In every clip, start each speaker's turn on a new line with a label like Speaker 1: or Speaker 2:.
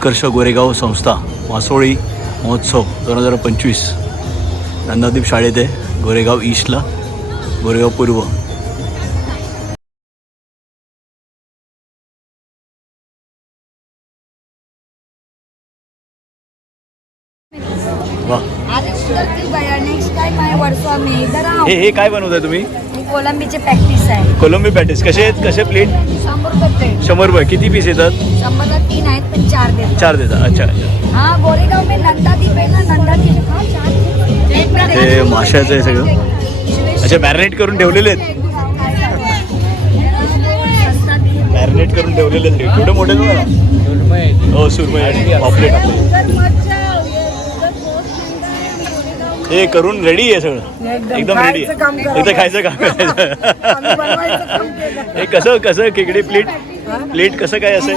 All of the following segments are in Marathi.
Speaker 1: उत्कर्ष गोरेगाव संस्था मासोळी महोत्सव दोन हजार पंचवीस. नंदादीप शाळेत आहे गोरेगाव ईस्टला गोरेगाव पूर्व. हे हे काय बनवताय तुम्ही?
Speaker 2: कोलंबीची प्रॅक्टिस आहे.
Speaker 1: कोलंबी पॅटीस कसे आहेत? कसे प्लेट
Speaker 2: शंभर रुपये.
Speaker 1: किती पीस येतात?
Speaker 2: शंभरला तीन आहेत पण चार देतात.
Speaker 1: चार देतात. अच्छा अच्छा.
Speaker 2: हा गोरेगाव में नंदादीप आहे ना नंदादीप हा चार
Speaker 1: ते माशाचं आहे सगळं. अच्छा मॅरिनेट करून ठेवलेले आहेत? मॅरिनेट करून ठेवलेले आहेत. केवढे मोठे आहेत बघा. हो सुरमई आणि पापलेट आपले हे करून रेडी आहे सगळं. एकदम रेडी आहे. इथं खायचं काम करायचं हे कसं कसं खेकडे प्लेट प्लेट कसं काय असेल?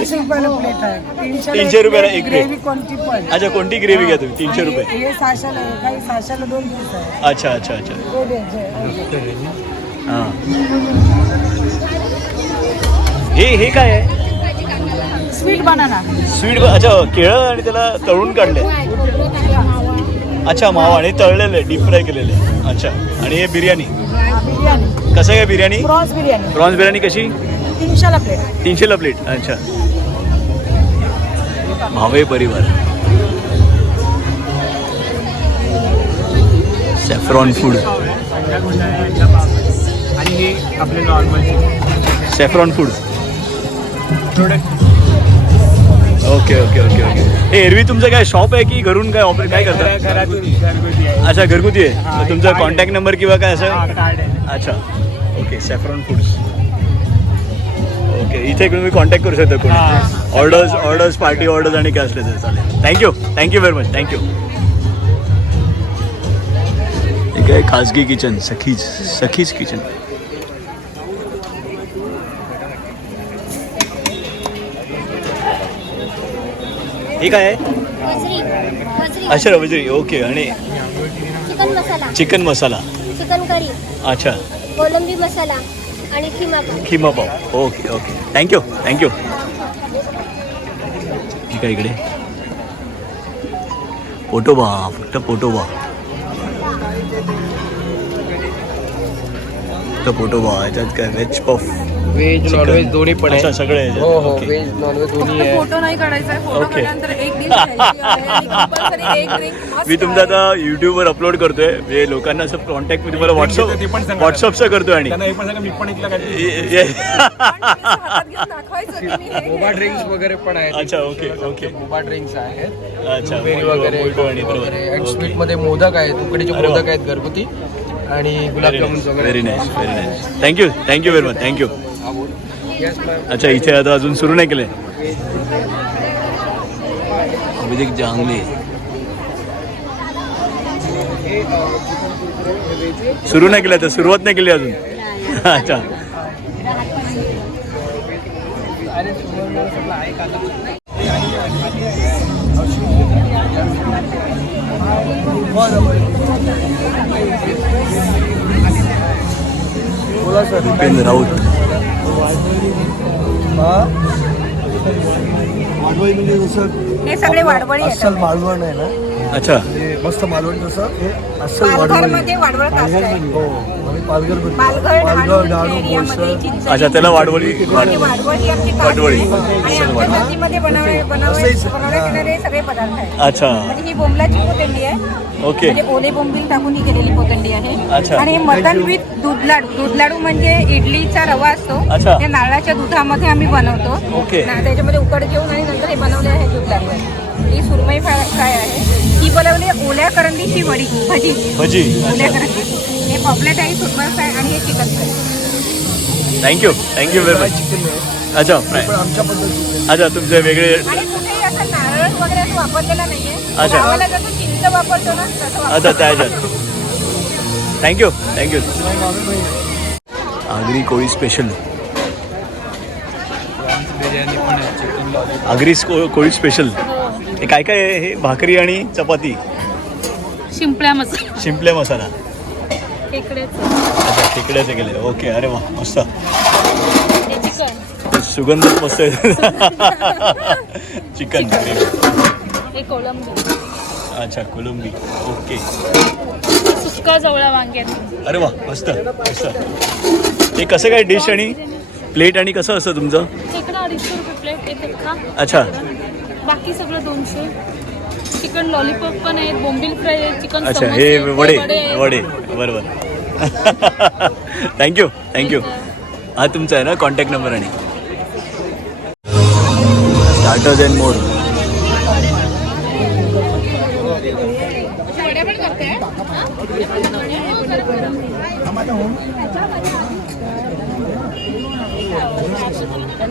Speaker 3: तीनशे रुपयाला
Speaker 1: एक
Speaker 3: ग्रेव्ही
Speaker 1: प्लेट अच्छा कोणती ग्रेव्ही घ्या तुम्ही तीनशे रुपये.
Speaker 3: हे
Speaker 1: अच्छा अच्छा अच्छा.
Speaker 3: द्यायचे
Speaker 1: हां. हे हे काय आहे?
Speaker 3: स्वीट बनाना
Speaker 1: स्वीट अच्छा केळं आणि त्याला तळून काढले अच्छा मावा आणि तळलेले डीप फ्राय केलेले. अच्छा आणि हे बिर्याणी?
Speaker 3: बिर्याणी.
Speaker 1: कसं काय बिर्याणी?
Speaker 3: प्रॉन्स बिर्याणी.
Speaker 1: प्रॉन्स बिर्याणी कशी?
Speaker 3: तीनशेला प्लेट
Speaker 1: तीनशेला प्लेट अच्छा. भावे परिवार. सॅफ्रॉन फूड
Speaker 4: आणि हे आपले normal
Speaker 1: saffron food okay okay okay okay हे एरवी तुमचं काय शॉप आहे की घरून काय ऑपरेट काय करता?
Speaker 4: घरातून घरगुती आहे.
Speaker 1: अच्छा घरगुती आहे. तुमचा
Speaker 4: आहे.
Speaker 1: कॉन्टॅक्ट नंबर किंवा काय असं?
Speaker 4: कार्ड आहे.
Speaker 1: अच्छा. ओके सॅफ्रॉन फूड्स ओके इथे तुम्ही कॉन्टॅक्ट करू शकता कोणी. ऑर्डर्स ऑर्डर्स पार्टी ऑर्डर्स आणि काय असले तर चालेल. Thank you thank you very much thank you हे काय खाजगी किचन सखीज सखीज किचन हे काय आहे? अच्छा वजरी ओके. आणि
Speaker 5: chicken masala.
Speaker 1: Chicken masala.
Speaker 5: Chicken curry.
Speaker 1: अच्छा.
Speaker 5: कोलंबी मसाला आणि खिमा पाव.
Speaker 1: खिमा पाव. Okay okay. थँक्यू थँक्यू ठीक आहे इकडे. पोटोबा फक्त पोटोबा फक्त पोटोबा याच्यात काय व्हेज पफ
Speaker 4: व्हेज. नॉनव्हेज दोन्ही पण
Speaker 1: अच्छा
Speaker 4: आहे
Speaker 1: सगळे.
Speaker 4: हो हो
Speaker 1: Okay.
Speaker 4: व्हेज नॉनव्हेज दोन्ही आहे.
Speaker 6: फोटो नाही काढायचा आहे. Photo
Speaker 1: Okay.
Speaker 6: काढल्यानंतर एक डिश घ्यायची आहे. आणि compulsory एक drink
Speaker 1: मी तुमचं
Speaker 6: आहे.
Speaker 1: आता युट्यूबवर अपलोड करतोय. म्हणजे लोकांना असं कॉन्टॅक्ट मी तुम्हाला
Speaker 4: ते पण
Speaker 1: व्हॉट्सअप
Speaker 4: सांगा.
Speaker 1: व्हॉट्सअपचं करतोय आणि.
Speaker 4: त्यांना हे पण सांगा मी पण इथला काय
Speaker 1: ये- ये-
Speaker 6: हातात घेऊन दाखवायचं की मी हे
Speaker 4: बोबा ड्रिंक्स वगैरे पण आहेत.
Speaker 1: अच्छा ओके ओके
Speaker 4: बोबा ड्रिंक्स आहेत.
Speaker 1: अच्छा
Speaker 4: ब्लूबेरी वगैरे
Speaker 1: मोहितो आणि बरोबर.
Speaker 4: वगैरे. आणि
Speaker 1: ओके.
Speaker 4: स्वीटमध्ये मोदक आहेत उकडीचे
Speaker 1: अरे वा.
Speaker 4: मोदक आहेत घरगुती. आणि गुलाबजामुन वगैरे
Speaker 1: very nice very nice thank you thank you very much thank you अच्छा इथे आता अजून सुरू नाही केलंय अभिजित जांगली. सुरू नाही केलं आता सुरुवात नाही केली अजून? अच्छा. राऊत.
Speaker 7: मालवणी म्हणजे जसं
Speaker 2: हे सगळे वाडवळी आहेत.
Speaker 7: अस्सल मालवण आहे ना?
Speaker 1: अच्छा.
Speaker 7: हे मस्त मालवण जसं हे अस्सल
Speaker 2: पालघर
Speaker 7: वाडवणी
Speaker 2: मध्ये वाडवळ. कास्ट आहे
Speaker 7: हो. आणि पालघर
Speaker 2: पालघर
Speaker 7: पालघर.
Speaker 1: अच्छा त्याला वाडवळी
Speaker 2: आणि वाडवळ. ही आमची कास्ट
Speaker 1: वाडवळी.
Speaker 2: आहे. आणि आमच्या जातीमध्ये बनवले बनवले येणारे सगळे पदार्थ आहेत.
Speaker 1: अच्छा.
Speaker 2: म्हणजे ही बोंबलाची पोतंडी आहे.
Speaker 1: ओके.
Speaker 2: म्हणजे ओले बोंबील टाकून ही केलेली पोतंडी आहे.
Speaker 1: अच्छा.
Speaker 2: आणि मटन विथ दूध लाडू. दूध लाडू म्हणजे इडलीचा रवा असतो.
Speaker 1: अच्छा.
Speaker 2: त्या नारळाच्या दुधामध्ये आम्ही बनवतो.
Speaker 1: ओके.
Speaker 2: ना- त्याच्यामध्ये उकड घेऊन आणि नंतर हे बनवले आहे दूध लाडू. ही सुरमई फ्राय फ्राय आहे. ही बनवली ओल्या करंदीची वडी भजी.
Speaker 1: भजी.
Speaker 2: ओल्या
Speaker 1: अच्छा
Speaker 2: करंदी हे पॉपलेट आहे सुरमई फ्राय आणि हे chicken fry.
Speaker 1: Thank you thank you very much अच्छा फ्राय. अच्छा तुमचे वेगळे
Speaker 2: आणि कुठेही असं नारळ वगैरे असं वापरलेला नाहीये.
Speaker 1: अच्छा.
Speaker 2: गावाला जसं चिंच वापरतो ना तसं वापरतो.
Speaker 1: अच्छा त्या thank you thank you Agri Koli special Agri Koli special हे काय काय आहे हे? भाकरी आणि चपाती.
Speaker 6: शिंपल्या मसाला.
Speaker 1: शिंपले मसाला.
Speaker 6: खेकड्याचं.
Speaker 1: अच्छा खेकड्याचे केले ओके अरे वा मस्त.
Speaker 6: चिकन
Speaker 1: सुगंध मस्त चिकन.
Speaker 6: हे कोलंबी
Speaker 1: अच्छा कोलंबी ओके.
Speaker 6: सुक्का जवळा वांग्यात.
Speaker 1: अरे वा मस्त मस्त. हे कसं काय डिश आणि प्लेट आणि कसं असतं तुमचं?
Speaker 6: इकडं अडीचशे रुपये प्लेट येते खा.
Speaker 1: अच्छा.
Speaker 6: बाकी सगळं दोनशे. चिकन लॉलीपॉप पण आहेत बोंबील फ्राय आहे चिकन
Speaker 1: अच्छा
Speaker 6: समोसे
Speaker 1: हे
Speaker 6: आहेत,
Speaker 1: वडे
Speaker 6: आहेत.
Speaker 1: वडे बरोबर. थँक्यू थँक्यू हा तुमचा आहे ना कॉन्टॅक्ट नंबर आणि. स्टार्टर्स अँड मोर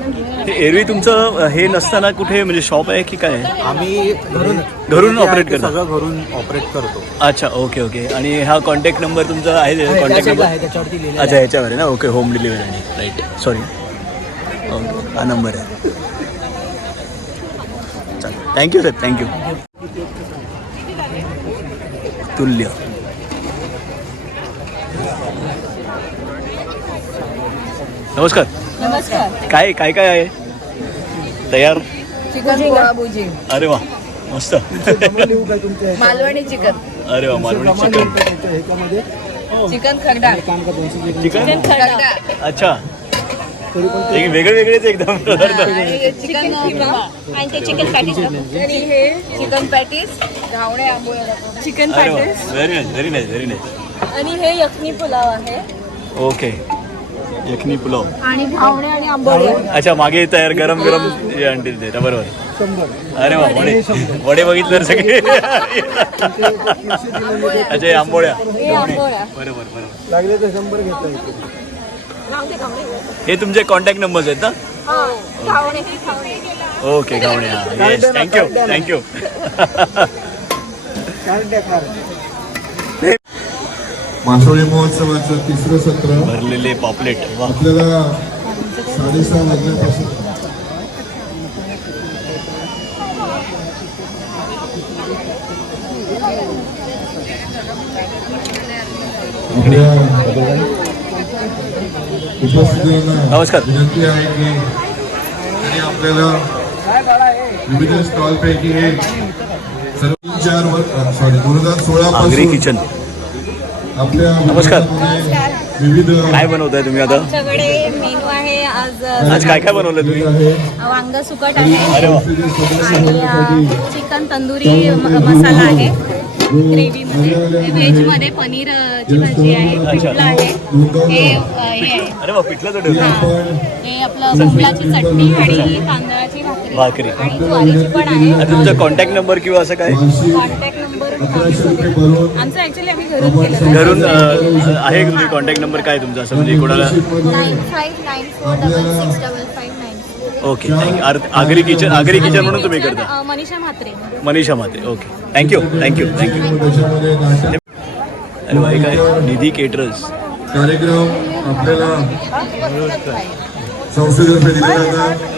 Speaker 1: एरवी तुमचं हे नसताना कुठे म्हणजे शॉप आहे की काय?
Speaker 8: आम्ही घरून
Speaker 1: घरून operate करता?
Speaker 8: सगळं घरून ऑपरेट करतो.
Speaker 1: अच्छा ओके ओके आणि हा कॉन्टॅक्ट नंबर तुमचा आहे कॉन्टॅक्ट नंबर अच्छा. ह्याच्यावर आहे ना? ओके होम डिलिव्हरी आणि राईट सॉरी ओके हा नंबर आहे. चालेल. थँक्यू सर थँक्यू तुल्य. नमस्कार. काय काय काय आहे? तयार?
Speaker 2: चिकन
Speaker 1: अरे वा मस्त.
Speaker 2: मालवणी चिकन.
Speaker 1: अरे वा मालवणी चिकन.
Speaker 2: चिकन खरडा.
Speaker 1: चिकन?
Speaker 2: खरडा.
Speaker 1: अच्छा. एक वेगळे वेगळेच एकदम. पदार्थ
Speaker 2: चिकन किमा आणि ते चिकन पॅटीस. आणि हे chicken patties. आंबोळ्या chicken patties.
Speaker 1: Very nice very nice very nice
Speaker 2: आणि हे यखनी पुलाव आहे.
Speaker 1: ओके यखनी पुलाव.
Speaker 2: आणि घावणे आणि आंबोळी.
Speaker 1: अच्छा मागे तयार गरम गरम जे आणतील ते. बरोबर. अरे वा वडे. वडे बघितलं रे सगळे. अच्छा हे आंबोळ्या. बरोबर बरोबर.
Speaker 7: लागले तर शंभर घेता येते
Speaker 2: घावणे घावणे
Speaker 1: हे तुमचे कॉन्टॅक्ट नंबर्स आहेत ना?
Speaker 2: हा
Speaker 1: ओके गावणे हा. येस थँक्यू थँक्यू
Speaker 9: मासोळी महोत्सवाचं तिसरं सत्र.
Speaker 1: भरलेले पॉपलेट
Speaker 9: आपल्याला साडेसहा वाजल्यापासून. आपल्या उपस्थितांना
Speaker 1: नमस्कार.
Speaker 9: विनंती आहे की आणि आपल्याला विविध स्टॉल पैकी हे सर्व चार वर्ष सॉरी दोन हजार सोळा पासून
Speaker 1: किचन
Speaker 9: आपल्या
Speaker 1: नमस्कार.
Speaker 9: विविध
Speaker 1: काय बनवताय तुम्ही आता?
Speaker 2: आमच्याकडे मेनू आहे आज
Speaker 1: आज काय काय बनवलं तुम्ही?
Speaker 2: वांग सुकट आहे. आणि चिकन तंदुरी मसाला आहे. ग्रेव्हीमध्ये. व्हेजमध्ये पनीर अ, ची भाजी आहे. पिठलं आहे. हे अ, हे आहे.
Speaker 1: अरे वा पिठलं
Speaker 2: हे आपलं मुगलाची चटणी आणि तांदळाची भाकरी.
Speaker 1: भाकरी.
Speaker 2: आणि ज्वारीची पण आहे.
Speaker 1: तुमचा कॉन्टॅक्ट नंबर किंवा असं काय?
Speaker 2: कॉन्टॅक्ट आमचं ऍक्च्युली आम्ही घरून केलं.
Speaker 1: घरून अं, आहे तुमची कॉन्टॅक्ट नंबर काय तुमचा? असं म्हणजे कोणाला?
Speaker 5: Nine five nine four double six double five nine
Speaker 1: okay thank you Agri kitchen Agri kitchen म्हणून तुम्ही करता.
Speaker 2: मनीषा म्हात्रे.
Speaker 1: मनीषा माते ओके थँक्यू थँक्यू थँक्यू अरे हे काय? निधी केटरर्स
Speaker 9: कार्यक्रम आपल्याला संस्थेतर्फे दिले जातात.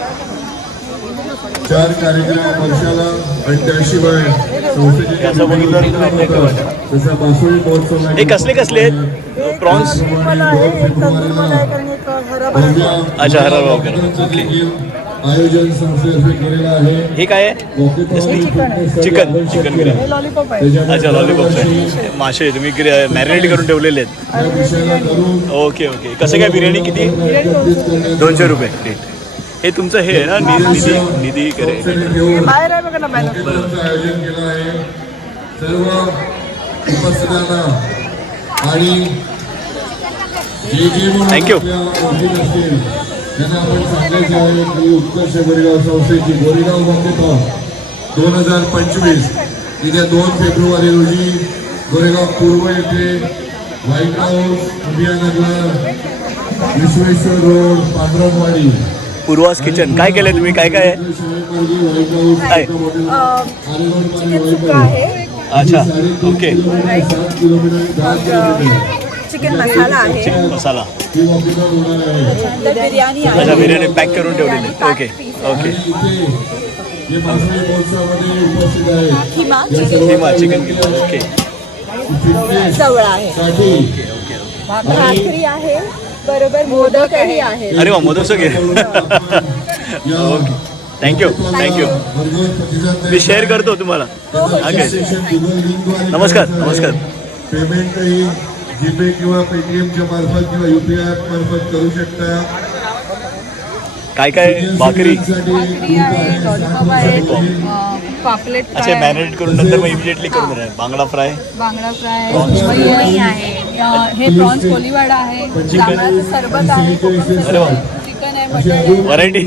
Speaker 9: चार कार्यक्रम वर्षाला अठ्ठ्याऐंशी बाय
Speaker 1: हे कसले कसले आहेत? प्रॉन्स? अच्छा, हरभरा वगैरे.
Speaker 9: आयोजन संस्थेतर्फे केलेलं आहे
Speaker 1: हे काय आहे? चिकन. चिकन ग्रेव्ही
Speaker 3: लॉलीपॉप आहे.
Speaker 1: अच्छा लॉलीपॉप मासे तुम्ही मॅरिनेट करून ठेवलेले आहेत. Okay okay. कसं काय बिर्याणी किती? दोनशे रुपये. रेट हे तुमचं हे आहे ना? निधी निधी
Speaker 3: बाहेर आहे बघा ना
Speaker 9: आयोजन केलं आहे. सर्व उपस्थितांना आणि जे जे त्यांना आपण सांगायचं आहे की उत्कर्ष गोरेगाव संस्थेची गोरेगाव वॉकेथॉन दोन हजार पंचवीस येत्या दोन फेब्रुवारी रोजी गोरेगाव पूर्व येथे White House Abhiyanagar Vishweshwar road Pandharwadi
Speaker 1: पूर्वास kitchen काय केलंय तुम्ही? काय काय? आहे काय?
Speaker 3: सुक्का
Speaker 1: अच्छा ओके
Speaker 3: चिकन मसाला आहे.
Speaker 1: चिकन मसाला
Speaker 3: बिर्याणी
Speaker 1: अच्छा बिर्याणी पॅक करून ठेवलेली. Okay okay
Speaker 3: keema
Speaker 1: keema chicken okay
Speaker 3: जवळ आहे. भाकरी आहे. बरोबर मोदकही आहे
Speaker 1: अरे वा मोदक घे okay thank you thank you me share करतो तुम्हाला. ओके नमस्कार नमस्कार.
Speaker 9: पेमेंटही जीपे किंवा पेटीएमच्या मार्फत किंवा युपीआय मार्फत करू शकता.
Speaker 1: काय काय? भाकरी.
Speaker 3: लॉलीपॉप आहे. पापलेट
Speaker 1: अच्छा मॅरिनेट करून नंतर मग इमिडिएटली करून देणार. बांगडा फ्राय?
Speaker 3: बांगडा फ्राय मुंबई आहे अं, हे प्रॉन्स कोलीवाडा आहे जांभळाचं सरबत आहे कोकम
Speaker 1: अरे वा.
Speaker 3: चिकन आहे मटन आहे.
Speaker 1: व्हरायटी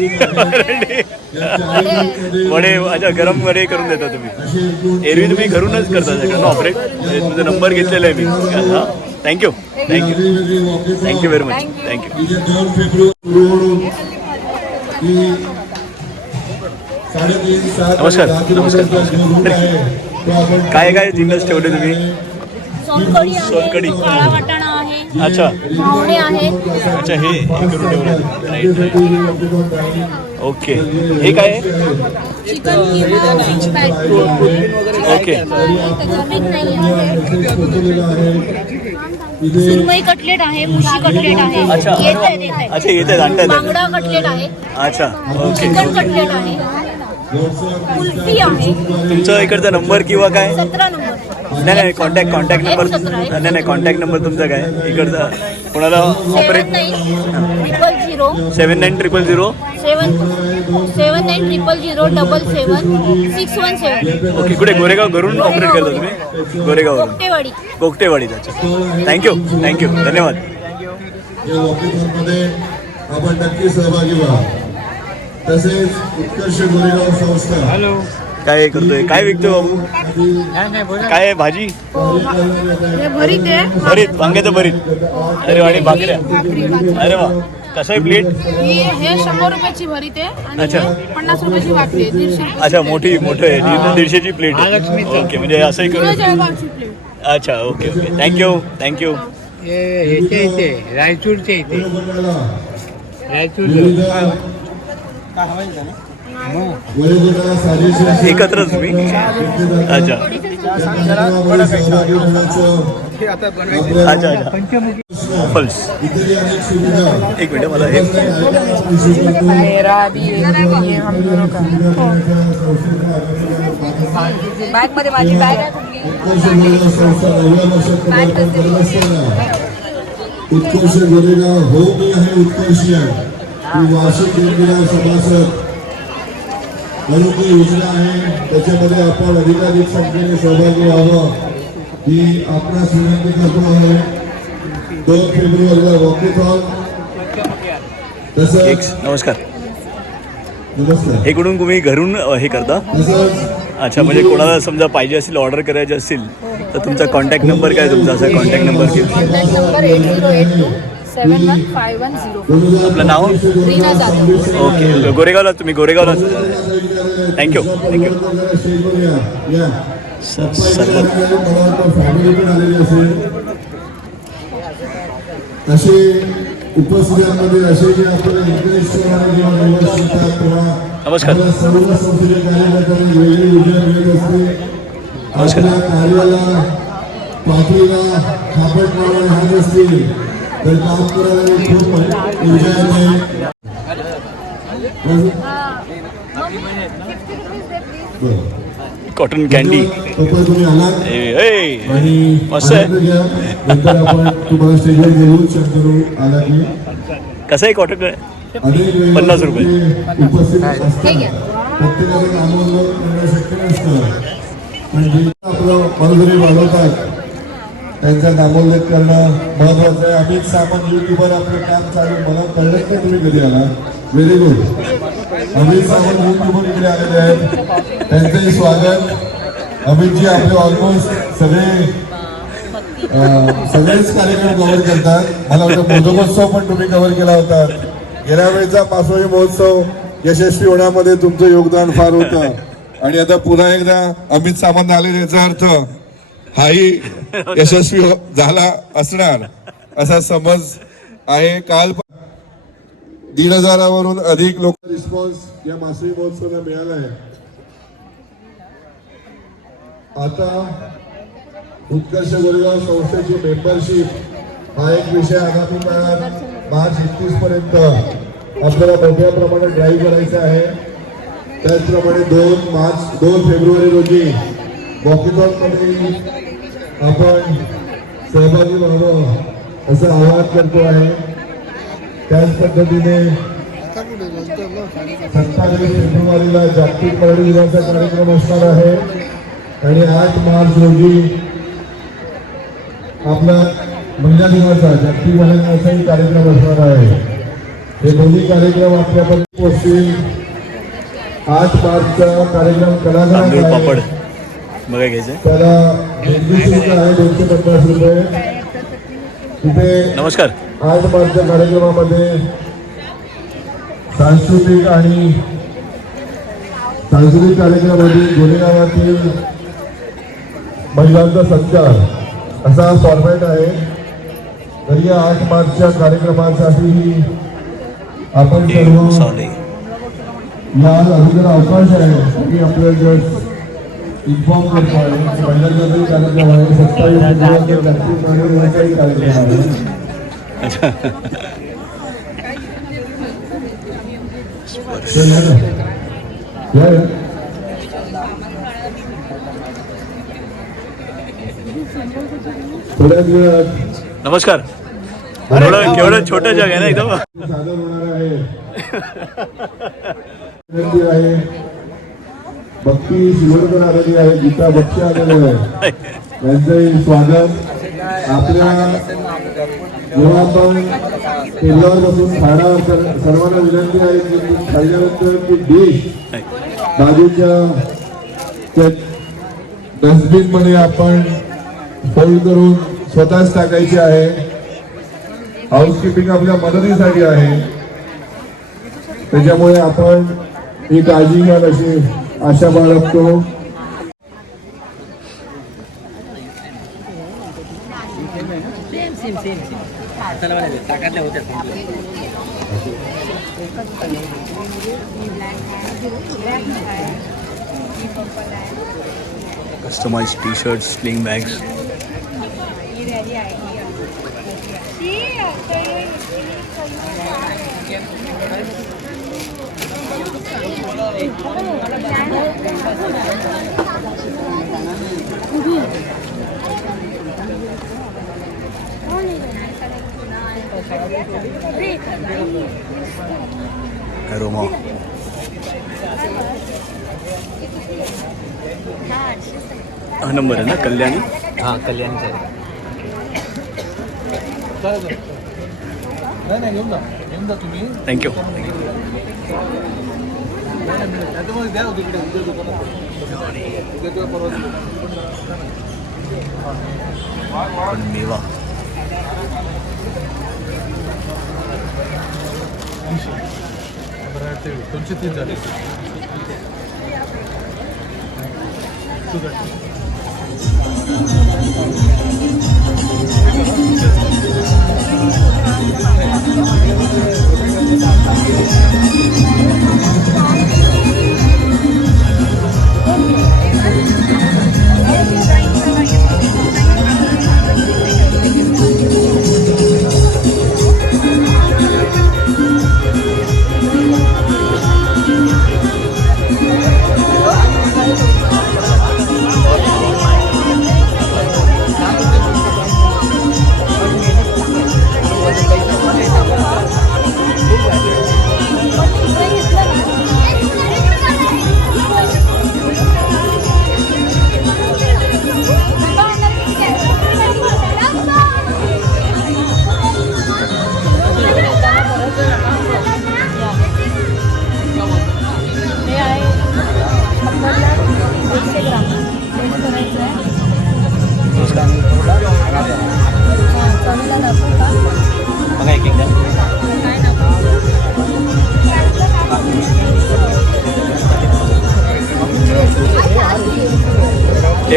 Speaker 1: वडे. अच्छा गरम वडे करून देता तुम्ही. एरवी तुम्ही घरूनच करता ऑपरेट तुमचा नंबर घेतलेला आहे मी. हां. Thank you thank you thank you very much thank you
Speaker 9: दोन फेब्रुवारी ही
Speaker 1: नमस्कार, नमस्कार, काय काय जिन्नस ठेवले तुम्ही?
Speaker 2: काळा वाटाणा आहे.
Speaker 1: अच्छा.
Speaker 2: आहे.
Speaker 1: अच्छा हे करून ठेवलं. ओके. हे काय
Speaker 2: चिकन
Speaker 1: ओके.
Speaker 2: सुरमई कटलेट आहे मुशी कटलेट आहे.
Speaker 1: अच्छा. अच्छा येते आणतात.
Speaker 2: बांगडा कटलेट आहे.
Speaker 1: अच्छा ओके.
Speaker 2: चिकन कटलेट आहे. कुल्फी आहे
Speaker 1: तुमचा इकडचा नंबर किंवा काय?
Speaker 2: सतरा नंबर.
Speaker 1: नाही नाही कॉन्टॅक्ट कॉन्टॅक्ट नंबर. नाही नाही कॉन्टॅक्ट नंबर तुमचा काय? इकडचा. कोणाला
Speaker 2: seven
Speaker 1: operate
Speaker 2: nine triple zero
Speaker 1: seven nine triple zero
Speaker 2: seven seven nine triple zero double seven six one seven
Speaker 1: okay कुठे? गोरेगाव घरून ऑपरेट करता तुम्ही? गोरेगाववरून
Speaker 2: कोकटेवाडी.
Speaker 1: अच्छा. थँक्यू थँक्यू धन्यवाद.
Speaker 9: या वॉकेथॉनमध्ये आपण नक्की सहभागी व्हा. तसेच उत्कर्ष गोरेगाव संस्था.
Speaker 1: काय करतोय? काय विकतोय बाबू? काय आहे भाजी?
Speaker 3: भरीत आहे.
Speaker 1: भरीत वांग्याचं भरीत. अरे वा, आणि भाकऱ्या. अरे वा कसं आहे प्लेट
Speaker 6: हे शंभर रुपयाची भरीत आहे
Speaker 1: अच्छा.
Speaker 6: पन्नास रुपयाची वाटली
Speaker 1: अच्छा मोठी मोठं आहे. दीडशेची प्लेट ओके म्हणजे असंही करू अच्छा ओके ओके. थँक्यू थँक्यू
Speaker 4: याच्या इथे रायचूरच्या इथे. रायचूर
Speaker 1: एकत्रच तुम्ही अच्छा.
Speaker 9: सहभागी होण्याचं आपलं
Speaker 1: अच्छा अच्छा. फल्स
Speaker 9: इतरही अनेक सुविधा
Speaker 1: एक मिनिट मला हे
Speaker 3: मेरा भी एक ये हम दोनों का बॅगमध्ये माझी बॅग आहे कुठली
Speaker 9: उत्कर्ष गोरेगाव संस्था नवव्या वर्षात पदार्पण करत असताना उत्कर्ष गोरेगाव हो मी आहे उत्कर्षीय ही वार्षिक दिनगिरा सभासद योजना आहे. त्याच्यामध्ये आपण अधिकाधिक संख्येने सहभागी व्हावं. ही आपणास विनंती करतो आहे. दोन फेब्रुवारीला वॉकेथॉन तसंच
Speaker 1: नमस्कार.
Speaker 9: नमस्कार.
Speaker 1: हे कडून तुम्ही घरून हे करता? अच्छा म्हणजे कोणाला समजा पाहिजे असेल ऑर्डर करायची असेल तर तुमचा कॉन्टॅक्ट नंबर काय तुमचा? असा contact number
Speaker 3: seven one five one zero
Speaker 1: आपलं नाव?
Speaker 3: रीना जाधव.
Speaker 1: ओके. गोरेगावला तुम्ही गोरेगावला थँक्यू थँक्यू
Speaker 9: असे उपस्थितांमध्ये असे जे आपल्याला इन्करेज करणारे जेव्हा निवड शिकतात तेव्हा
Speaker 1: नमस्कार.
Speaker 9: सर्व संस्थेच्या कार्यकर्त्यांनी वेगळी ऊर्जा मिळत असते.
Speaker 1: नमस्कार.
Speaker 9: आपल्या कार्याला पाठीला थापट मारणारे हात असतील. तर काम करायला खूप ऊर्जा येते बरं.
Speaker 1: कॉटन कॅन्डी
Speaker 9: तुम्ही आलात? आणि नंतर आपण तुम्हाला स्टेजवर बोलू शंकरू आला की
Speaker 1: कसं आहे कॉटन पन्नास रुपये.
Speaker 9: ते उपस्थित असतात प्रत्येकाचं नामोल्लेख करणं शक्य नसतं. पण जे आपलं मनोदरी वाढवतात त्यांचा नामोल्लेख करणं महत्वाचं आहे. अमित सामंत युट्यूबर आपलं काम चालू मला कळलं नाही तुम्ही कधी आला. Very good Amit Samant youtuber इकडे आलेले आहेत. त्यांचंही स्वागत. अमितजी आपले ऑलमोस्ट सगळे सगळेच कार्यक्रम कव्हर करतात. मला वाटतं मधुमहोत्सव पण तुम्ही कव्हर केला होता. गेल्या वेळेचा पाचवा महोत्सव यशस्वी होण्यामध्ये तुमचं योगदान फार होतं. आणि आता पुन्हा एकदा अमित सामंत आले याचा अर्थ हाही यशस्वी हो- झाला असणार असा समज आहे. काल दीड हजारावरून अधिक लोक रिस्पॉन्स या मासळी महोत्सवाला मिळाला आहे. आता उत्कर्ष गोरेगाव संस्थेची मेंबरशिप हा एक विषय आगामी काळात मार्च एकतीस पर्यंत आपल्याला मोठ्या प्रमाणात ड्राईव्ह करायचा आहे. त्याचप्रमाणे दोन मार्च दोन फेब्रुवारी रोजी वॉकिथॉनमध्ये आपण सहभागी व्हावं असं आवाहन करतो आहे. त्याच पद्धतीने सत्तावीस फेब्रुवारीला जागतिक मराठी दिनाचा कार्यक्रम असणार आहे. आणि आठ मार्च रोजी आपला महिला दिनाचा जागतिक महिला दिनाचाही कार्यक्रम असणार आहे. हे दोन्ही कार्यक्रम आपल्यापर्यंत पोहोचतील. आठ मार्चचा कार्यक्रम कलाकार
Speaker 1: बघा घ्यायचं. नमस्कार.
Speaker 9: आठ मार्चच्या कार्यक्रमामध्ये सांस्कृतिक आणि सांस्कृतिक कार्यक्रमामध्ये गोरेगावातील महिलांचा सत्कार असा फॉर्मॅट आहे. तर या आठ मार्चच्या कार्यक्रमासाठी आपण सर्व या अगोदर अवकाश आहे की आपल्याला जस्ट इन्फॉर्म करतो आहे की महिलांचाही कार्यक्रम आहे सत्तावीस फेब्रुवारीचा जागतिक महिला दिनाचाही कार्यक्रम आहे
Speaker 1: अच्छा
Speaker 9: चल, या ना. या, या. थोड्याच वेळात
Speaker 1: नमस्कार केवढं केवढं छोटं जग आहे ना एकदम?
Speaker 9: सादर होणार आहे. विनंती आहे. भक्ती शिवडकर आलेली आहे गीता बक्षी आलेले आहे. त्यांचंही स्वागत. आपल्या जेव्हा आपण टेबलावर बसून खाणार सर्वांना विनंती आहे की खाल्ल्यानंतर ती डिश बाजूच्या डस्टबिनमध्ये आपण फोल्ड करून स्वतःच टाकायची आहे. हाऊसकीपिंग आपल्या मदतीसाठी आहे. त्याच्यामुळे आपण ही काळजी घ्याल अशी आशा बाळगतो.
Speaker 1: Customize T shirt sling bags aroma हा नंबर आहे ना कल्याणी
Speaker 8: हां कल्याणचं नाही नाही घेऊन जा घेऊन जा तुम्ही
Speaker 1: थँक्यू पण मेवा
Speaker 8: बरं ते दोनशे तीन झाले
Speaker 6: हे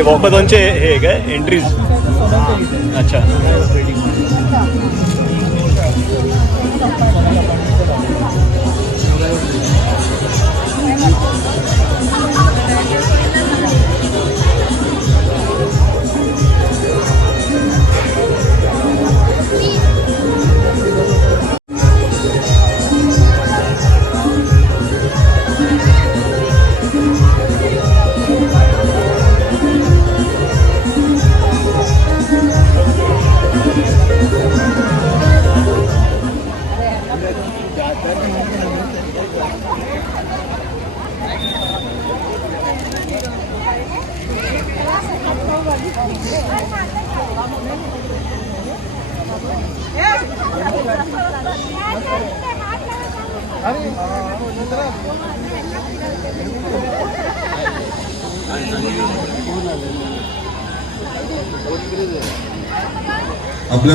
Speaker 6: हे
Speaker 1: वॉकथॉनचे हे काय? एंट्रीज अच्छा.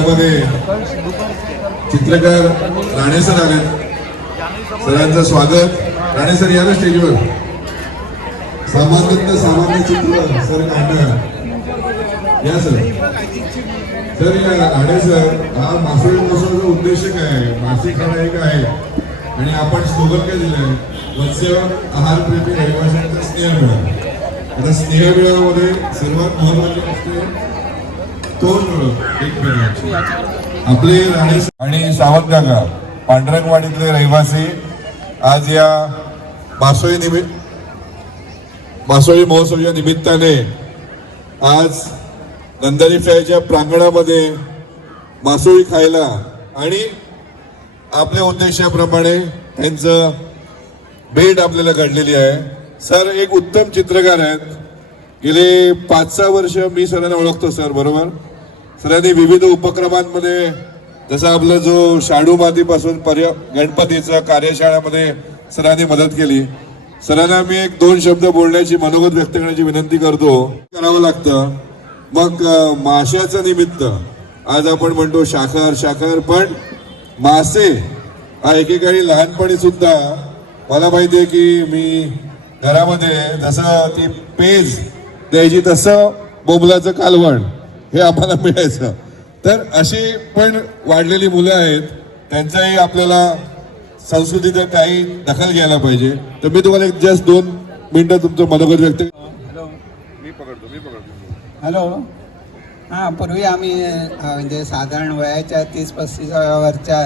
Speaker 9: आपल्यामध्ये चित्रकार राणे सर आले. सरांचं स्वागत. राणे सर या ना स्टेजवर. सामान्य सामान्य चित्र सर काढणार. या सर. सर या राणे सर हा मासळी महोत्सवाचा उद्देश काय आहे? मासे खाणं एक आहे. आणि आपण स्लोगन काय दिलंय? मत्स्य आहार प्रेमी रहिवाशांचा स्नेह मिळा. आता स्नेह मिळामध्ये सर्वात महत्वाची असते आपले आणि सावंत काका पांढरंगवाडीतले रहिवासी आज या मासोळी निमित्त मासोळी महोत्सवाच्या निमित्ताने आज नंदारी शाळेच्या प्रांगणामध्ये मासोळी खायला आणि आपल्या उद्देशाप्रमाणे त्यांचं भेट आपल्याला घडलेली आहे. सर एक उत्तम चित्रकार आहेत. गेले पाच सहा वर्ष मी सरांना ओळखतो सर बरोबर? सरांनी विविध उपक्रमांमध्ये जसा आपला जो शाडू मातीपासून पर्य गणपतीचं कार्यशाळामध्ये सरांनी मदत केली. सरांना मी एक दोन शब्द बोलण्याची मनोगत व्यक्त करण्याची विनंती करतो. करावं लागतं. मग माशाचं निमित्त आज आपण म्हणतो शाखर शाखर पण मासे हा एकेकाळी लहानपणी सुद्धा मला माहिती आहे की मी घरामध्ये जसं ती पेज द्यायची तसं बोबलाचं कालवण हे आम्हाला मिळायचं. तर अशी पण वाढलेली मुलं आहेत त्यांचाही आपल्याला संस्कृतीचं काही दखल घ्यायला पाहिजे. तर मी तुम्हाला एक जस्ट दोन मिनिटं तुमचं मनोगत व्यक्त मी पकडतो मी पकडतो.
Speaker 10: हॅलो. हां पूर्वी आम्ही म्हणजे साधारण वयाच्या तीस पस्तीस वरच्या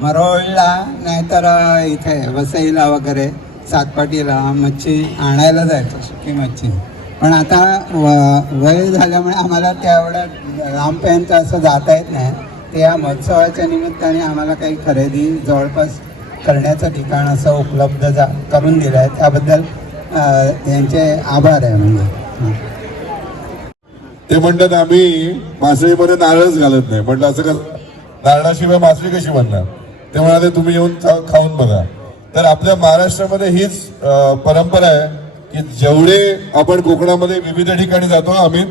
Speaker 10: मरोळला नाहीतर इथे वसईला वगैरे सातपाटीला मच्छी आणायला जायचो सुकी मच्छी. पण आता व वय झाल्यामुळे आम्हाला तेवढ्या लांबपर्यंत असं जाता येत नाही. ते या महोत्सवाच्या निमित्ताने आम्हाला काही खरेदी जवळपास करण्याचं ठिकाण असं उपलब्ध जा करून दिलं आहे. त्याबद्दल यांचे आभार आहे म्हणजे.
Speaker 9: ते म्हणतात आम्ही मासळीमध्ये नारळच घालत नाही. म्हटलं असं कसं? नारळाशिवाय मासळी कशी बनणार? ते म्हणाले तुम्ही येऊन खाऊन बघा. तर आपल्या महाराष्ट्रामध्ये हीच परंपरा आहे. की जेवढे आपण कोकणामध्ये विविध ठिकाणी जातो अमित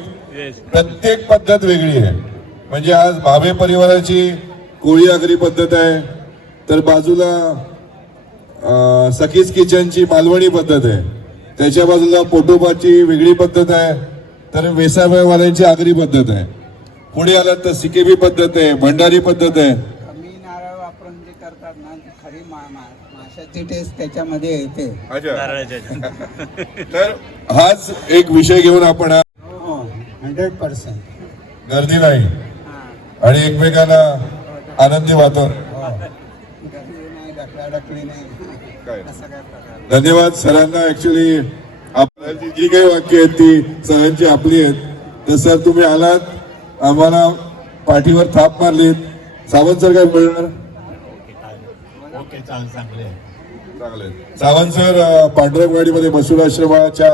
Speaker 9: प्रत्येक पद्धत वेगळी आहे. म्हणजे आज भावे परिवाराची कोळी आगरी पद्धत आहे तर बाजूला सखीज किचनची मालवणी पद्धत आहे. त्याच्या बाजूला पोटोबाची वेगळी पद्धत आहे तर वेसावाल्यांची आगरी पद्धत आहे. पुढे आलात तर सिकेबी पद्धत आहे भंडारी पद्धत आहे
Speaker 10: कमी नारळ वापरून जे करतात ना ती खरी मा टेस्ट त्याच्यामध्ये येते.
Speaker 9: तर हाच एक विषय घेऊन आपण
Speaker 10: हो हंड्रेड पर्सेंट
Speaker 9: गर्दी नाही. आणि एकमेकांना आनंदी वातावरण.
Speaker 10: प्रकार?
Speaker 9: धन्यवाद सरांना. ऍक्च्युली आपल्याची जी काही वाक्य आहेत ती सरांची आपली आहेत. तर सर तुम्ही आलात. आम्हाला पाठीवर थाप मारलीत. सावंत सर काय बोलणार? चांगले. सावंत सर अं, पांढरंगवाडीमध्ये मसूर आश्रमाच्या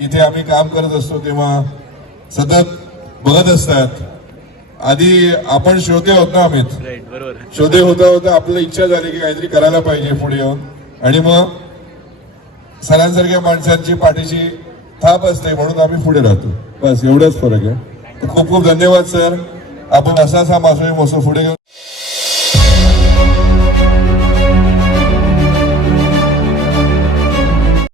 Speaker 9: इथे आम्ही काम करत असतो तेव्हा सतत बघत असतात. आधी आपण श्रोते होत ना अमित? शोधे होता होता आपल्याला इच्छा झाली की काहीतरी करायला पाहिजे पुढे येऊन. आणि मग सरांसारख्या माणसांची पाठीशी थाप असते म्हणून आम्ही पुढे राहतो. बस एवढाच फरक आहे. खूप खूप धन्यवाद सर. आपण असाच हा मासोळी महोत्सव पुढे घेऊन